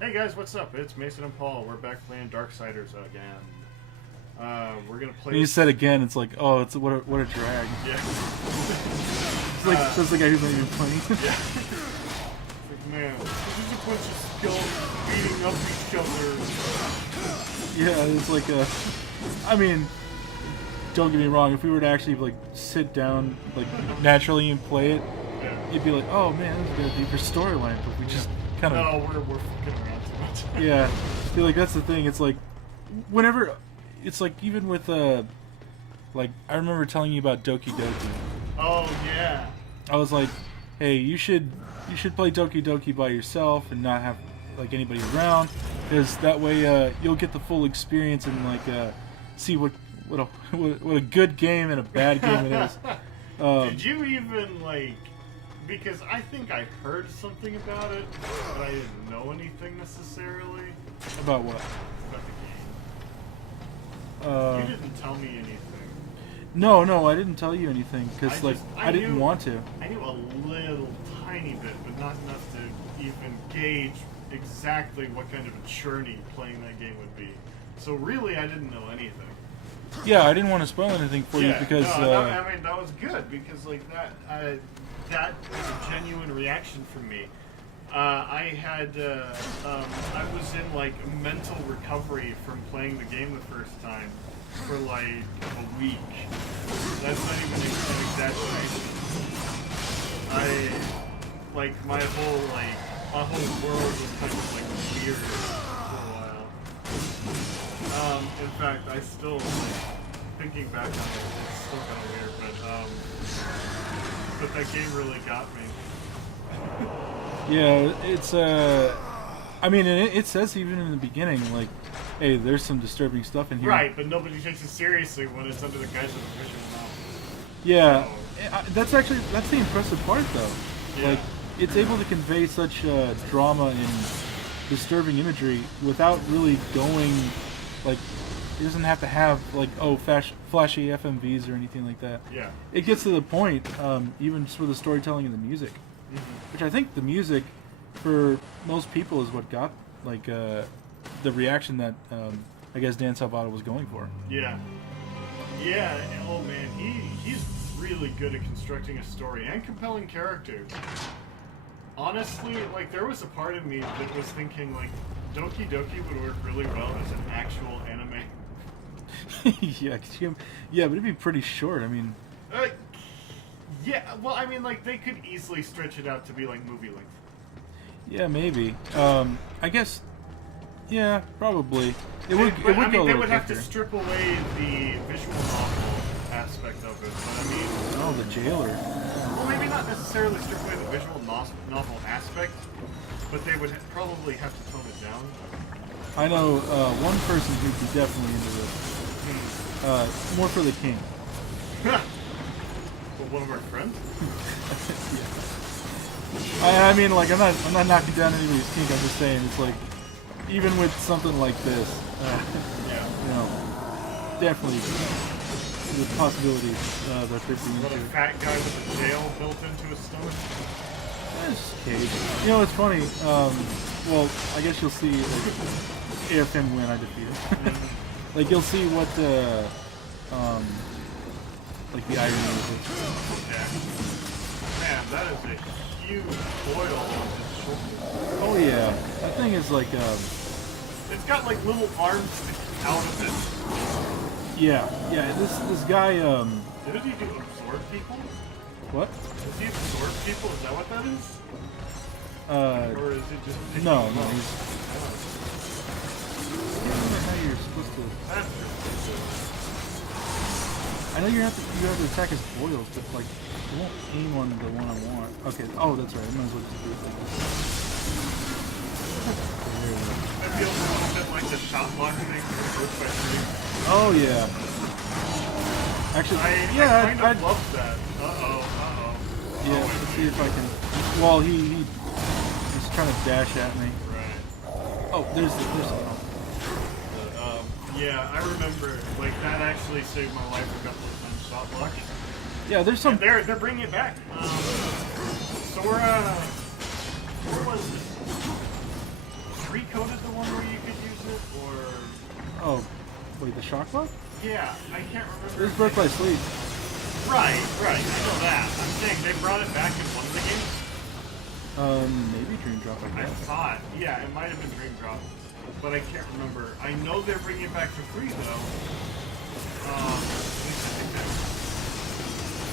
Hey guys, what's up? It's Mason and Paul. We're back playing Darksiders again. We're gonna play. When you said again, it's like, oh, it's what a drag. Yeah. It's like says the guy who's not even playing. Yeah. It's like, man, this is a bunch of skulls beating up each other. Yeah, it's like I mean, don't get me wrong. If we were to actually like sit down like naturally and play it, Yeah. you'd be like, oh man, this is a deeper storyline. But we just kind of. No, we're fucking around too much. Yeah, I feel like that's the thing. It's like, whenever, it's like even with like I remember telling you about Doki Doki. Oh yeah. I was like, hey, you should play Doki Doki by yourself and not have like anybody around, because that way you'll get the full experience and like see what a good game and a bad game it is. Did you even like? Because I think I heard something about it, but I didn't know anything necessarily. About what? About the game. You didn't tell me anything. No, I didn't tell you anything because like I didn't want to. I knew a little tiny bit, but not enough to even gauge exactly what kind of a journey playing that game would be. So really, I didn't know anything. Yeah, I didn't want to spoil anything for you because. No, I mean that was good because like that was a genuine reaction from me. I was in like mental recovery from playing the game the first time for like a week. That's not even an exaggeration. My whole world was kind of like weird for a while. In fact, I still like thinking back on it, it's still kind of weird, but that game really got me. Yeah, it's I mean, it says even in the beginning, like, hey, there's some disturbing stuff in here. Right, but nobody takes it seriously when it's under the guise of a visual novel. Yeah, that's the impressive part, though. Yeah. Like, it's able to convey such drama and disturbing imagery without really going, like, it doesn't have to have, like, flashy FMVs or anything like that. Yeah. It gets to the point, even just with the storytelling and the music. Mm-hmm. Which I think the music, for most people, is what got, like, the reaction that, I guess, Dan Salvato was going for. Yeah. Yeah, oh man, he's really good at constructing a story and compelling characters. Honestly, like, there was a part of me that was thinking, like, Doki Doki would work really well as an actual anime. Yeah, but it'd be pretty short. I mean, yeah. Well, I mean, like they could easily stretch it out to be like movie length. Yeah, maybe. I guess. Yeah, probably. It would go a little they would have to quicker. strip away the visual novel aspect of it, but I mean. Oh, the jailer. Well, maybe not necessarily strip away the visual novel aspect, but they would probably have to tone it down. I know one person who'd be definitely into this. More for the king. Well, one of our friends. I mean, like, I'm not knocking down anybody's kink. I'm just saying, it's like, even with something like this, Yeah. you know, definitely the possibilities that they're being What, a into. fat guy with a jail built into his stomach? That's cage. You know, it's funny. Well, I guess you'll see like, if and when I defeat it. Like, you'll see what like the irony is. Yeah. Man, that is a huge boil on his shoulder. Oh yeah, that thing is like It's got like little arms sticking out of it. yeah. This guy Did he do absorb people? what? Does he absorb people? Is that what that is? Or is it just picking No, them no. up? He's, I can't remember how you're supposed to. That's ridiculous. I know you have to attack his boils, but like it won't aim on the one I want. Okay. Oh, that's right. I might as well just do it like this. There we go. It feels a little bit like the shot block thing from Birth by Three. Oh yeah. Actually, I kind of love that. Yeah, let's see if I can. Well, he's trying to dash at me. Right. Oh, there's. Yeah, I remember, like, that actually saved my life a couple of times, shot block. Yeah, there's some. And they're bringing it back. Sora, where was it? Oh, wait, the shock bug? Yeah, I can't remember. It was Birth by Sleep. Right, I know that. I'm saying they brought it back in one of the games. Maybe Dream Drop, I I guess. thought, yeah, it might have been Dream Drop, but I can't remember. I know they're bringing it back for free though. At least I think that.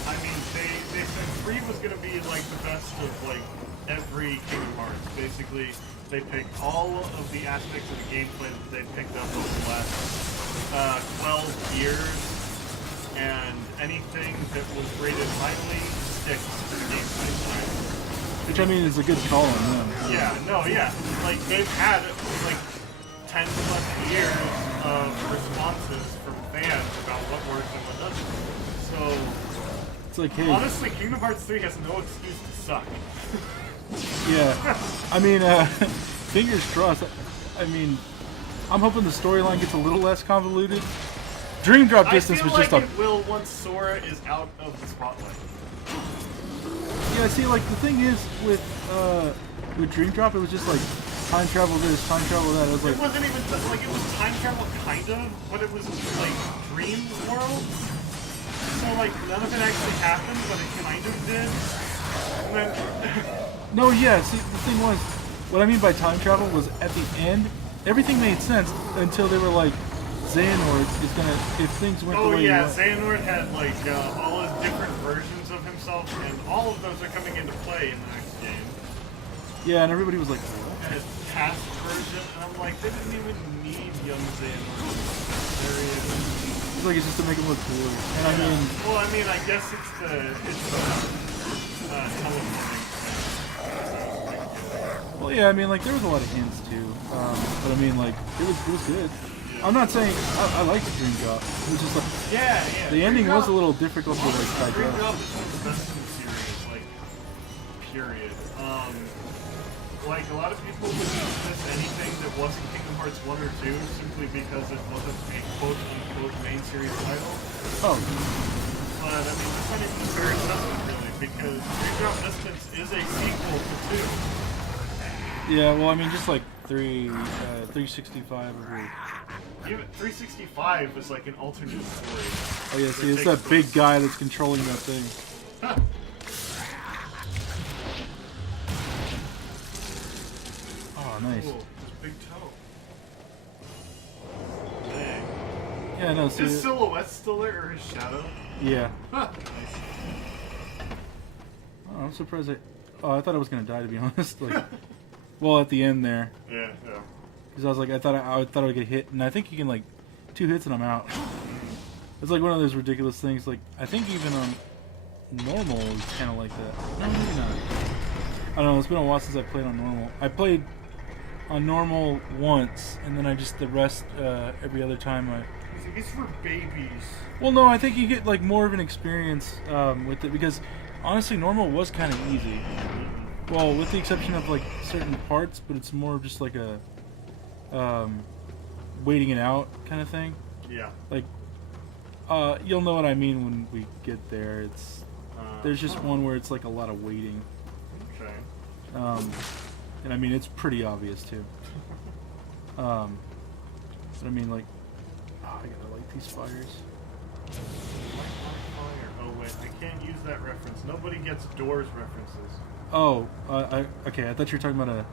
I mean, they said free was gonna be like the best of like every Kingdom Hearts. Basically, they picked all of the aspects of the gameplay that they picked up over the last 12 years, and anything that was rated highly sticks to the gameplay side. Which I mean is a good call on them. Yeah, no, yeah. Like, they've had, like, 10 plus years of responses from fans about what works and what doesn't. So, It's like, hey. honestly, Kingdom Hearts 3 has no excuse to suck. Yeah. I mean, fingers crossed. I mean, I'm hoping the storyline gets a little less convoluted. Dream Drop Distance was just I feel like it will once Sora is out of the spotlight. Yeah, see, like, the thing is, with Dream Drop, it was just like, time travel this, time travel that. It was like... It wasn't even, like, it was time travel, kind of, but it was, like, dream world. So, like, none of it actually happened, but it kind of did. And then... No, yeah, see, the thing was, what I mean by time travel was, at the end, everything made sense until they were like, Xehanort is gonna, if things went the way you want. Xehanort had, like, all his different versions of himself, and all of those are coming into play in the next game. Yeah, and everybody was like, what? And his past version, and I'm like, they didn't even need young Xehanort. There he is. It's like, it's just to make him look cooler. And I mean... Well, I mean, I guess it's the teleporting thing. Well, yeah, I mean, like, there was a lot of hints, too. But I mean, like, it was good. I'm not saying I liked Dream Drop. It was just like Yeah. the ending was a little difficult to like Dream digest. Drop is one of the best in the series, like, period. Like, a lot of people would dismiss anything that wasn't Kingdom Hearts 1 or 2 simply because it wasn't a quote-unquote main series title. Oh. But, I mean, that's not even a fair assessment, really, because Dream Drop Distance is a sequel to 2. Yeah, well, I mean, just like 365 over. Even 365 is like an alternate story. Oh yeah, see, it's that big guy that's controlling that thing. Oh, nice. Cool. Big toe. Dang. Yeah, no, see. His silhouette still there, or his shadow? Yeah. Nice. Oh, I'm surprised I thought I was gonna die, to be honest. Like, well, at the end there. Yeah. Because I was like, I thought I would get hit, and I think you can like 2 hits and I'm out. It's like one of those ridiculous things. Like, I think even on normal it's kind of like that. No, maybe not. I don't know. It's been a while since I played on normal. I played on normal once, and then I just the rest every other time It's for babies. Well, no, I think you get like more of an experience with it because honestly, normal was kind of easy. Well, with the exception of like certain parts, but it's more of just like a waiting it out kind of thing. Yeah. Like, you'll know what I mean when we get there. It's there's just one where it's like a lot of waiting. Okay. And I mean it's pretty obvious too. But I mean like, oh, I gotta light these fires. Oh wait, I can't use that reference. Nobody gets Doors references. Oh, okay. I thought you were talking about a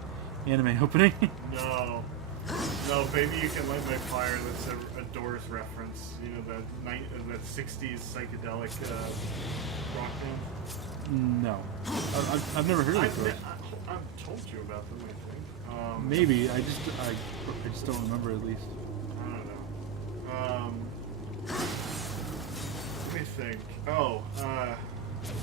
anime opening. No, baby, you can light my fire. That's a Doors reference. You know that '60s psychedelic rock band. No, I've never heard of it. I've told you about them, I think. Maybe I just don't remember at least. I don't know. Let me think. Oh,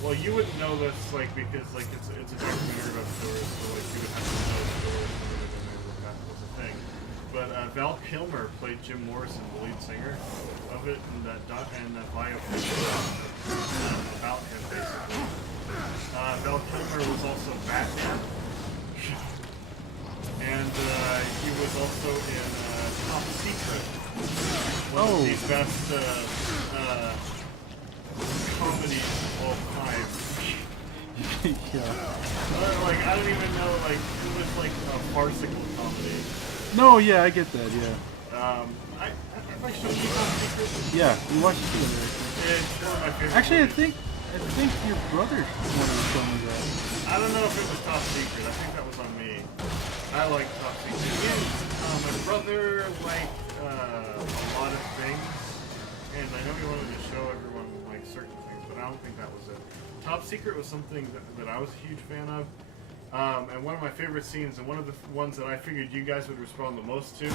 well, you wouldn't know this, like, because like it's a documentary about Doors, so like you would have to know the Doors in order to know that was a thing. But Val Kilmer played Jim Morrison, the lead singer of it, and that biopic about him, basically. Val Kilmer was also Batman, and he was also in Top Secret, one of the best comedies of all time. Yeah. Like, I don't even know, like, it was like a farcical comedy. No, yeah, I get that. Yeah. Have I shown you Top Secret? Yeah, we watched it together. It's one of my favorite Actually, movies. I think your brother wanted to show me that. I don't know if it was Top Secret. I think that was on me. I like Top Secret. Yeah, my brother liked a lot of things, and I know he wanted to show everyone like certain things, but I don't think that was it. Top Secret was something that I was a huge fan of. And one of my favorite scenes, and one of the ones that I figured you guys would respond the most to,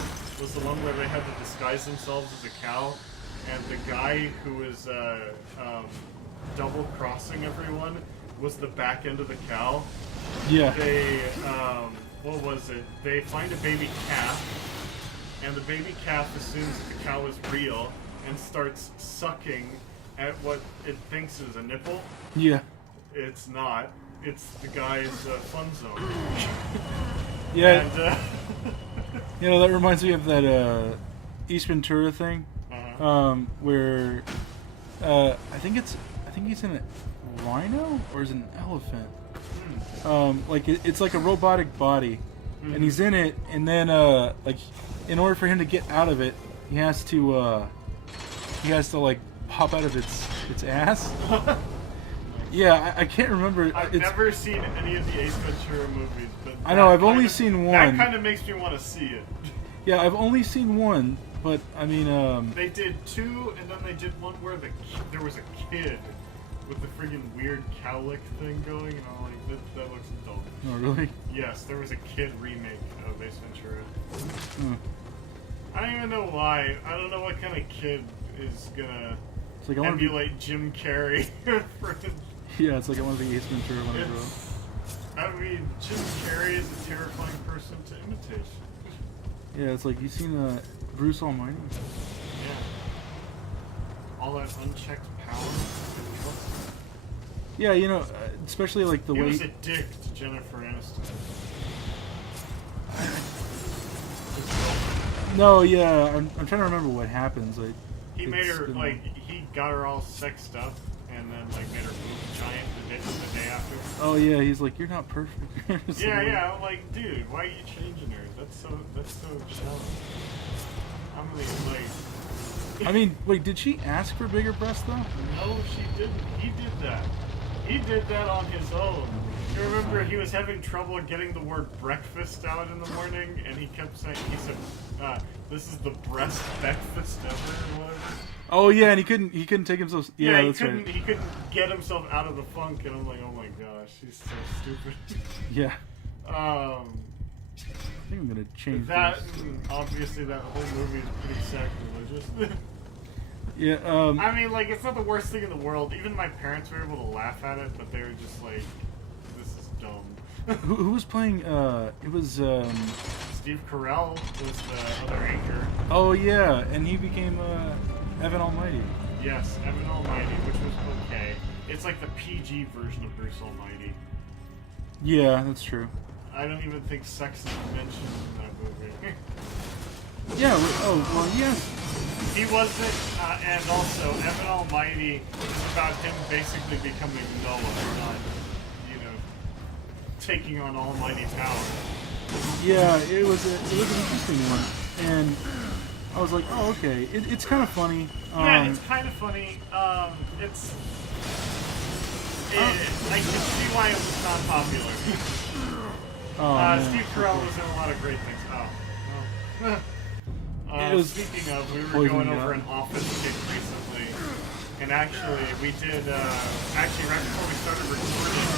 was the one where they had to disguise themselves as a cow, and the guy who was double-crossing everyone was the back end of the cow. Yeah. They, what was it? They find a baby calf, and the baby calf assumes that the cow is real and starts sucking at what it thinks is a nipple. Yeah. It's not. It's the guy's fun zone. Yeah. And, you know, that reminds me of that East Ventura thing, where I think he's in a rhino or is it an elephant? Like it's like a robotic body, and he's in it, and then like in order for him to get out of it, he has to like pop out of its ass. Yeah, I can't remember. I've never seen any of the Ace Ventura movies, but I know I've only seen one. That kind of makes me want to see it. Yeah, I've only seen one, but I mean, they did two, and then they did one where there was a kid with the friggin' weird cowlick thing going, and I'm like, that looks adult. Oh, really? Yes, there was a kid remake of Ace Ventura. Hmm. I don't even know why. I don't know what kind of kid is gonna It's like emulate Jim Carrey. Yeah, it's like I want to be Ace Ventura when I grow up. I mean, Jim Carrey is a terrifying person to imitate. Yeah, it's like, you seen Bruce Almighty? Yeah. All that unchecked power. Yeah, you know, especially like the He way... was a dick to Jennifer Aniston. No, yeah, I'm trying to remember what happens. Like, He made her, like, he got her all sexed up and then, like, made her boobs giant the day after. Oh, yeah, he's like, you're not perfect. Yeah, I'm like, dude, why are you changing her? That's so shallow. I'm like... I mean, wait, did she ask for bigger breasts, though? No, she didn't. He did that. He did that on his own. You remember he was having trouble getting the word breakfast out in the morning, and he kept saying, he said, this is the best breakfast ever, or whatever. Oh, yeah, and he couldn't take himself... Yeah, he that's couldn't, right. He couldn't get himself out of the funk, and I'm like, oh my gosh, he's so stupid. Yeah. I Um... think I'm gonna change That, this. obviously, that whole movie is pretty sacrilegious. Yeah, I mean, like, it's not the worst thing in the world. Even my parents were able to laugh at it, but they were just like, this is dumb. who was playing, it was, Steve Carell was the other anchor. Oh, yeah, and he became, Evan Almighty. Yes, Evan Almighty, which was okay. It's like the PG version of Bruce Almighty. Yeah, that's true. I don't even think sex is mentioned in that movie. Yeah, well, yeah. He wasn't, and also, Evan Almighty is about him basically becoming Noah, not, taking on almighty power. Yeah, it was an interesting one, and I was like, oh, okay, it's kind of funny. Yeah, it's kind of funny. I can see why it was not popular. Steve Carell was in a lot of great things. Speaking of, we were going over an Office kick recently, and actually, we did, right before we started recording,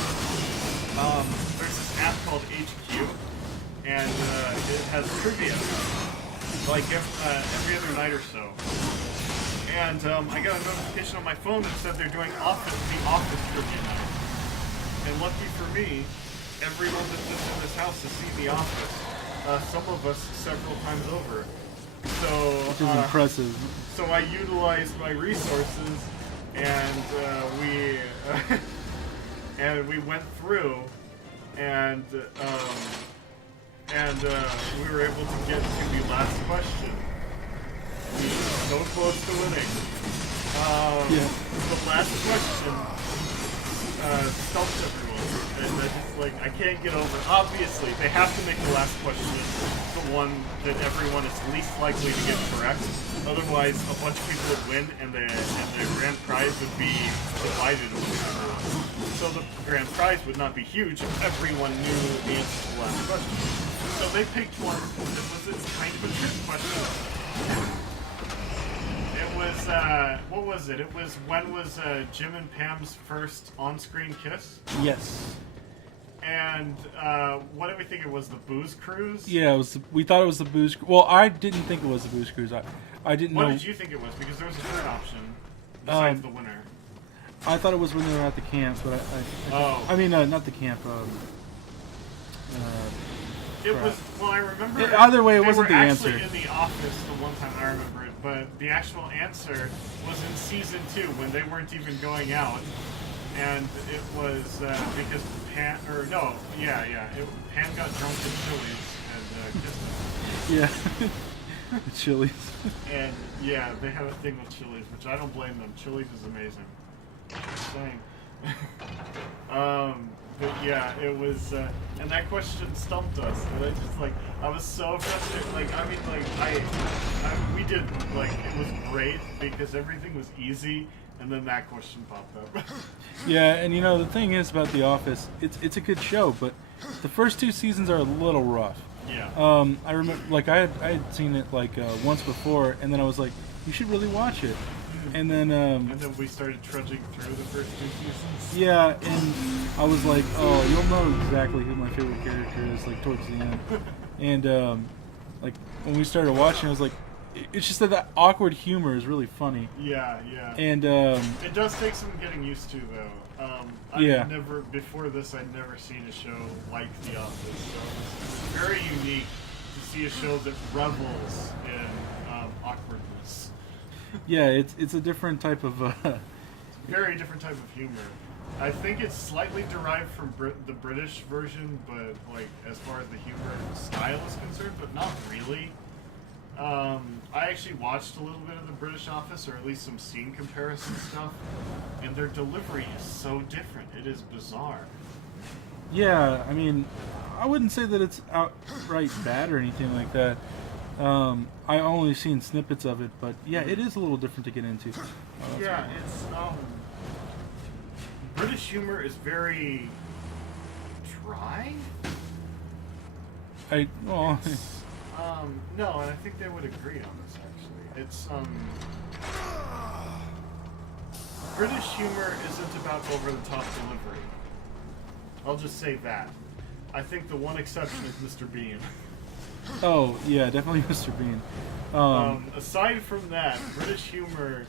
there's this app called HQ, and it has trivia, like every other night or so. And I got a notification on my phone that said they're doing the Office trivia night. And lucky for me, everyone that lives in this house has seen The Office. Some of us several times over. So, which is impressive. So I utilized my resources, and we went through, and we were able to get to the last question. So close to winning. The last question stumped everyone, and I just I can't get over. Obviously, they have to make the last question the one that everyone is least likely to get correct. Otherwise, a bunch of people would win, and the grand prize would be divided over everyone. So the grand prize would not be huge if everyone knew the answer to the last question. So they picked one that was kind of a trick question. It was, what was it? It was, when was Jim and Pam's first on-screen kiss? Yes. And what did we think it was? The booze cruise? Yeah, it was. We thought it was the booze. Well, I didn't think it was the booze cruise. I didn't know. What did you think it was? Because there was a third option besides the winner. I thought it was when they were at the camp, but I mean, not the camp. It was. Well, I remember. Either way, it wasn't the answer. They were actually in the office the one time I remember it, but the actual answer was in season 2 when they weren't even going out, and it was because Pam Pam got drunk at Chili's and kissed him. Yeah, Chili's. And yeah, they have a thing with Chili's, which I don't blame them. Chili's is amazing. Just saying. But yeah, it was, and that question stumped us. And I was so frustrated. We did, it was great because everything was easy, and then that question popped up. Yeah, and the thing is about The Office, it's a good show, but the first 2 seasons are a little rough. Yeah. I remember, I had seen it once before, and then I was like, you should really watch it. And then we started trudging through the first 2 seasons. Yeah, and I was like, oh, you'll know exactly who my favorite character is, towards the end. And, when we started watching, I was like, it's just that awkward humor is really funny. Yeah, yeah. And, it does take some getting used to, though. Before this, I'd never seen a show like The Office, so it's very unique to see a show that revels in awkwardness. Yeah, it's a different type of... Very different type of humor. I think it's slightly derived from the British version, but as far as the humor style is concerned, but not really. I actually watched a little bit of the British Office, or at least some scene comparison stuff, and their delivery is so different. It is bizarre. Yeah, I mean, I wouldn't say that it's outright bad or anything like that. I only seen snippets of it, but yeah, it is a little different to get into. It's British humor is very dry. No, and I think they would agree on this actually. It's British humor isn't about over the top delivery. I'll just say that. I think the one exception is Mr. Bean. Oh, yeah, definitely Mr. Bean. Aside from that, British humor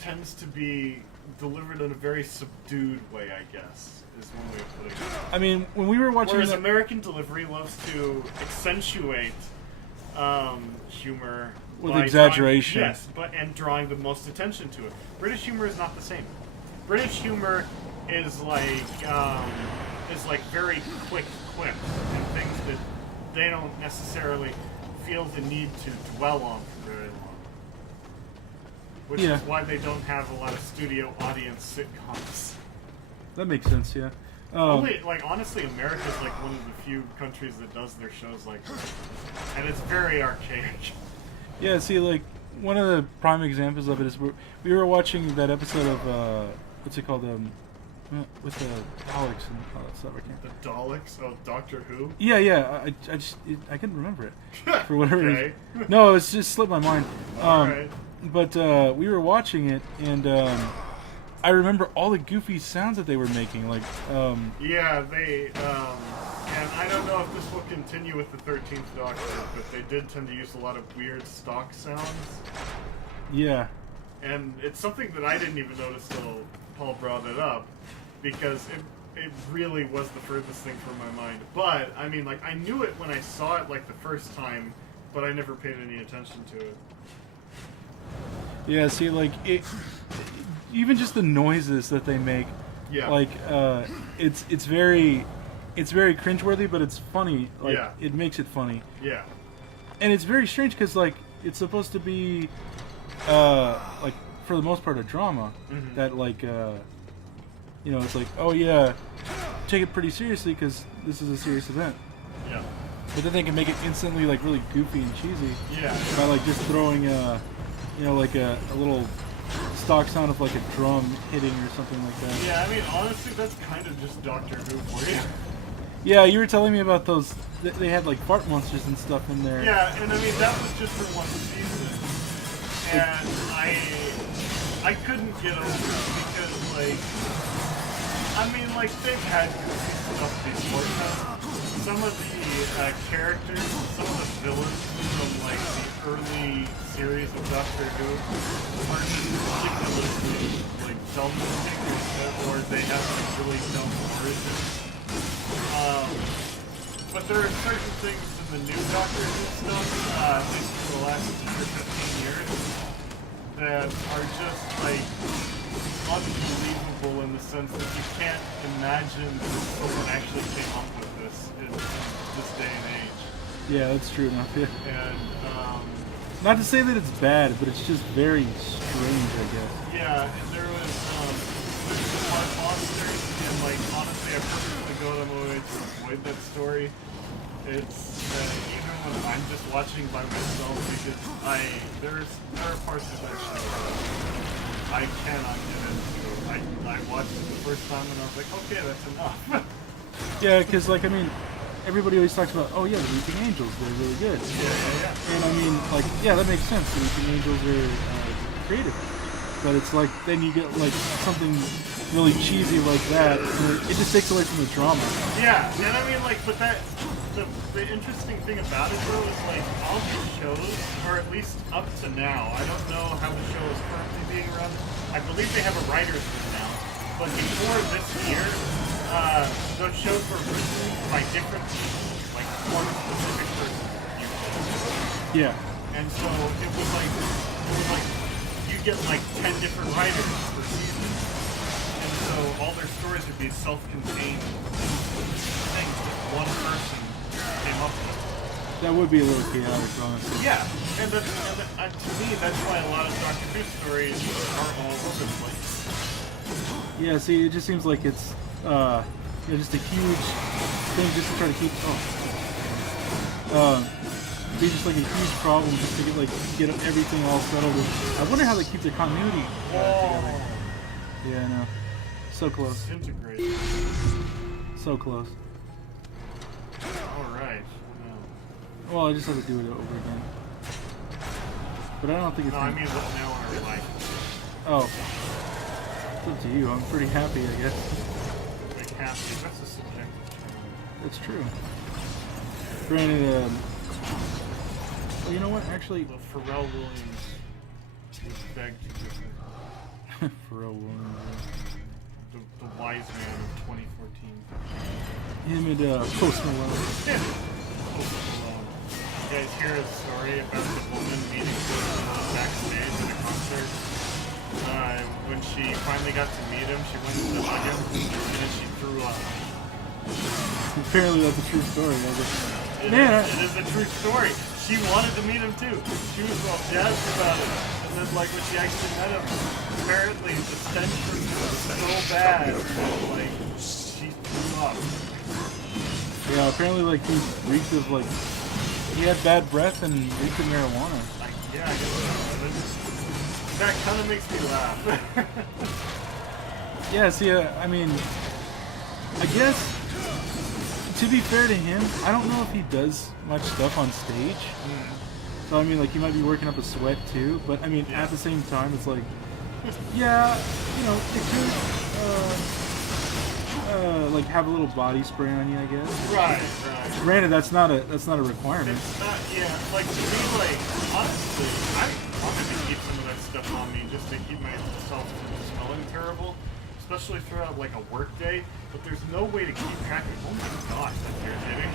tends to be delivered in a very subdued way, I guess, is one way of putting it. I mean, when we were watching... Whereas American delivery loves to accentuate humor... with exaggeration. and drawing the most attention to it. British humor is not the same. British humor is very quick quips and things that they don't necessarily feel the need to dwell on for very long. Which is why they don't have a lot of studio audience sitcoms. That makes sense, yeah. Honestly, America's one of the few countries that does their shows like that. And it's very archaic. Yeah, see, one of the prime examples of it is we were watching that episode of, what's it called, with the Daleks and all that stuff. I can't. The Daleks? Oh, Doctor Who? Yeah. I couldn't remember it for whatever reason. Okay. No, it's just slipped my mind. Alright. But we were watching it, and I remember all the goofy sounds that they were making. Yeah, they. And I don't know if this will continue with the 13th Doctor, but they did tend to use a lot of weird stock sounds. Yeah. And it's something that I didn't even notice till Paul brought it up, because it really was the furthest thing from my mind. But, I mean, I knew it when I saw it, the first time, but I never paid any attention to it. Yeah, see, even just the noises that they make, it's very cringeworthy, but it's funny. It makes it funny. Yeah. And it's very strange because, it's supposed to be, for the most part, a drama. Mm-hmm. That, it's oh yeah, take it pretty seriously because this is a serious event. Yeah. but then they can make it instantly like really goofy and cheesy Yeah. by like just throwing you know, like a little stock sound of like a drum hitting or something like that. Yeah, I mean, honestly, that's kind of just Doctor Who for you. Yeah, you were telling me about those. They had like fart monsters and stuff in there. Yeah, and I mean, that was just for one season. And I couldn't get over it because, like, I mean, like, they've had goofy stuff before. Some of the characters, some of the villains from, like, the early series of Doctor Who are just ridiculously, like, dumb figures, or they have, like, really dumb origins. But there are certain things in the new Doctor Who stuff, at least for the last 10 or 15 years, that are just, like, unbelievable in the sense that you can't imagine that someone actually came up with this in this day and age. Yeah, that's true enough. Yeah. And, not to say that it's bad, but it's just very strange, I guess. yeah, and there was some monsters, and, like, honestly, I purposely go to my way to avoid that story. It's even when I'm just watching by myself, because there are parts of that show I cannot get into. I watched it the first time and I was like, okay, that's enough. Yeah, because like I mean, everybody always talks about, oh yeah, the Weeping Angels, they're really good. Yeah. And I mean, like, yeah, that makes sense. The Weeping Angels are creative, but it's like then you get like something really cheesy like that, and it just takes away from the drama. Yeah, and I mean, like, but the interesting thing about it though is like all these shows, or at least up to now, I don't know how the show is currently being run. I believe they have a writer's room now, but before this year, those shows were written by different people, like one specific person usually. Yeah. And so it was like you get like 10 different writers per season. And so all their stories would be self-contained things that one person came up with. That would be a little chaotic, honestly. Yeah, and to me, that's why a lot of Doctor Who stories are all over the place. Yeah, see, it just seems like it's you know, just a huge thing just to try to keep. Be just like a huge problem just to get everything all settled. I wonder how they keep the continuity together. Yeah, I know. So close. Disintegrate. So close. Alright. Well, I just have to do it over again. But I don't think it's. No, I mean, what now in our life? Oh. It's up to you. I'm pretty happy, I guess. Like happy. That's a subjective term. That's true. Granted, well, you know what? Actually, The Pharrell Williams was begged to give it. Pharrell Williams. The wise man of 2014. Him and Post Malone. Post Malone. You guys hear a story about the woman meeting Post Malone backstage at a concert? When she finally got to meet him, she went to hug him, and then she threw up. Apparently, that's a true story. It is a true story. She wanted to meet him too. She was all jazzed about it. And then, like, when she actually met him, apparently the stench from him was so bad that, like, she threw up. Yeah, apparently, like, he reeked of, like, he had bad breath and reeked of marijuana. Like, yeah, I guess so. That kind of makes me laugh. Yeah, see, I mean, I guess, to be fair to him, I don't know if he does much stuff on stage. So, I mean, like, he might be working up a sweat, too. But, I mean, at the same time, it's like, yeah, you know, it could, like, have a little body spray on you, I guess. Right. Granted, that's not a requirement. It's not, yeah, like, to me, like, honestly, I'm going to keep some of that stuff on me just to keep myself from smelling terrible, especially throughout, like, a work day. But there's no way to keep track of, oh my gosh, that's irritating.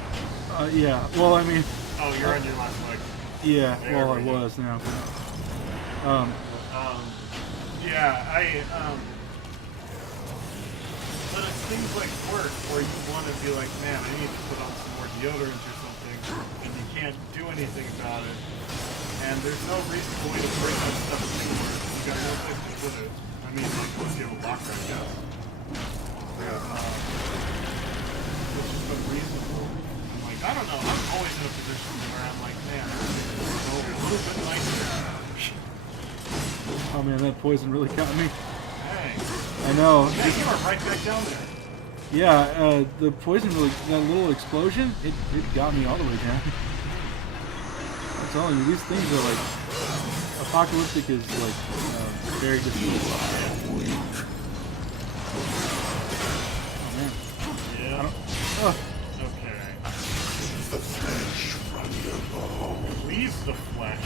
Yeah, well, I mean... Oh, you're on your last leg. Yeah, There well, I we go. was now. But it's things like work where you want to be like, man, I need to put on some more deodorant or something, and you can't do anything about it. And there's no reasonable way to bring that stuff to work. You got no place to put it. I mean, like, unless you have a locker, I guess. Which is unreasonable. I'm like, I don't know. I'm always in a position where I'm like, man, this is a little bit nicer. Oh man, that poison really got me. Hey. I know. Yeah, you are right back down there. Yeah, the poison really, that little explosion, it got me all the way down. I'm telling you, these things are like, apocalyptic is like, very difficult. Oh man. Yeah. I don't, Okay. Leave the flesh.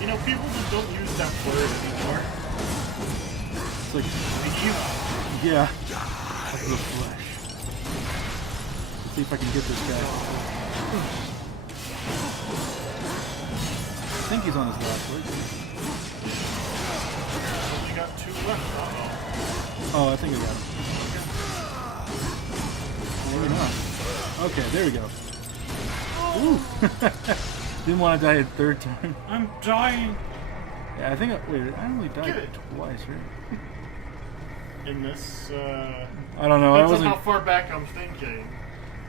You know, people just don't use that word anymore. it's like, Leave. yeah, of the flesh. Let's see if I can get this guy. I think he's on his last leg. Only got 2 left. Uh-oh. Oh, I think I got him. Maybe not. Okay, there we go. Ooh. Didn't want to die a third time. I'm dying. Yeah, I think wait, I only died Good. twice, right? In this, I don't know. I depends on wasn't. how far back I'm thinking.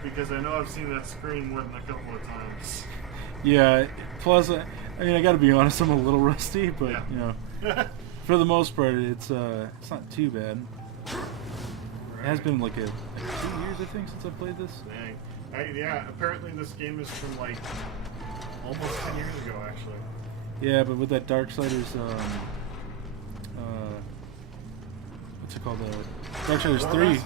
Because I know I've seen that screen more than a couple of times. Yeah. Plus, I mean, I got to be honest. I'm a little rusty, but Yeah. you know, for the most part, it's not too bad. It has been like 2 years, I think, since I played this. Dang. Yeah, apparently this game is from like almost 10 years ago, actually. Yeah, but with that Darksiders, what's it called? Darksiders 3.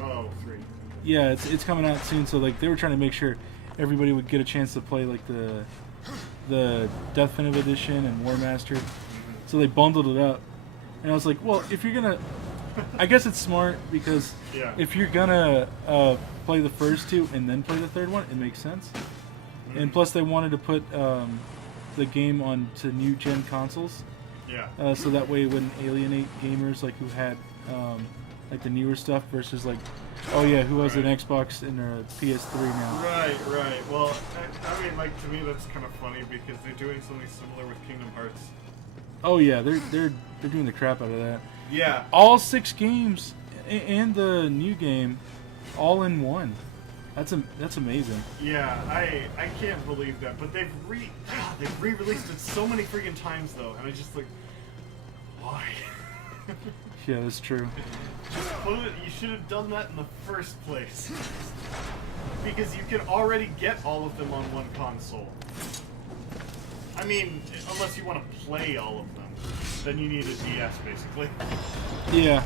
Oh, 3. Yeah, it's coming out soon. So like they were trying to make sure everybody would get a chance to play like the Definitive Edition and War Master. So they bundled it up, and I was like, well, if you're gonna, I guess it's smart because Yeah. if you're gonna play the first 2 and then play the third one, it makes sense. And plus, they wanted to put the game on to new gen consoles, Yeah. so that way it wouldn't alienate gamers like who had like the newer stuff versus like, oh yeah, who has an Xbox and a PS3 now? Right. Well, I mean, like, to me that's kind of funny because they're doing something similar with Kingdom Hearts. Oh yeah, they're doing the crap out of that. Yeah. All 6 games and the new game, all in one. That's amazing. Yeah, I can't believe that. But they've re-released it so many freaking times though, and I just like, why? Yeah, that's true. Just put it. You should have done that in the first place. Because you can already get all of them on one console. I mean, unless you want to play all of them, then you need a DS basically. Yeah.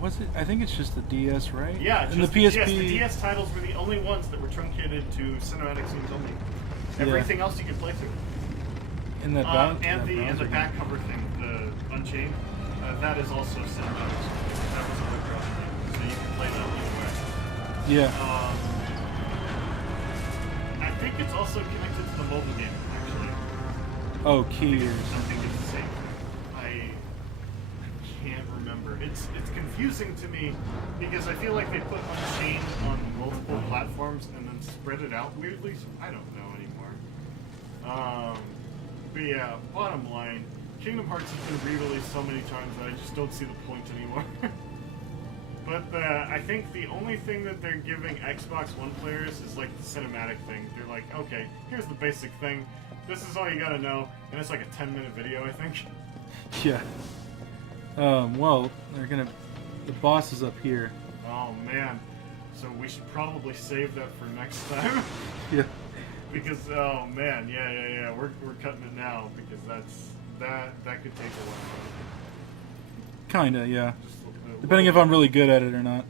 Was it? I think it's just the DS, right? Yeah, and just the PSP. The DS titles were the only ones that were truncated to cinematic scenes only. Everything else you could play through. In that And the back cover thing, the Unchained, that is also cinematic. That was a quick draw thing, so you can play that either way. Yeah. I think it's also connected to the mobile game, actually. Oh, key or I something. think it's the same. I can't remember. It's confusing to me because I feel like they put Unchained on multiple platforms and then spread it out weirdly, so I don't know anymore. But yeah, bottom line, Kingdom Hearts has been re-released so many times that I just don't see the point anymore. But I think the only thing that they're giving Xbox One players is like the cinematic thing. They're like, okay, here's the basic thing. This is all you gotta know, and it's like a 10-minute video, I think. Yeah. Well, the boss is up here. Oh man, so we should probably save that for next time. Yeah. Because oh man, yeah, we're cutting it now because that could take a while. Kinda, yeah. Just Depending if I'm really good at it or not.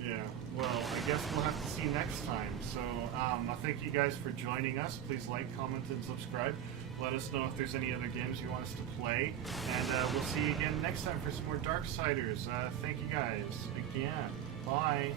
Yeah. Well, I guess we'll have to see next time. So I thank you guys for joining us. Please like, comment, and subscribe. Let us know if there's any other games you want us to play, and we'll see you again next time for some more Darksiders. Thank you guys again. Bye.